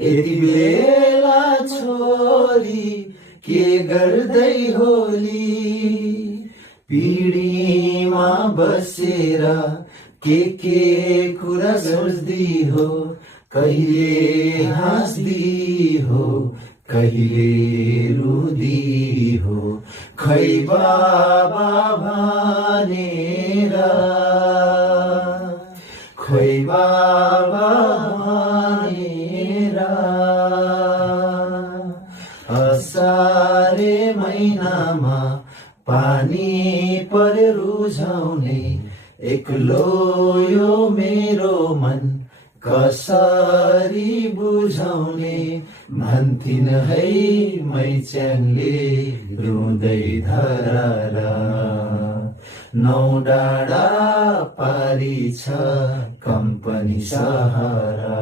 यति बेला छोरी के गर्दै होली पिँढीमा बसेर के कुरा सोच्दी हो कहिले हाँस्दी हो कहिले रुदी हो खै बाबा भनेर खै बाबा भनेर असारे महिनामा पानी परे रुझाउने एक्लो यो मेरो मन कसरी बुझाउने भन्थिन है मैच्याङले रुँदै धराला नौ डाँडा पारी छ कम्पनी सहारा।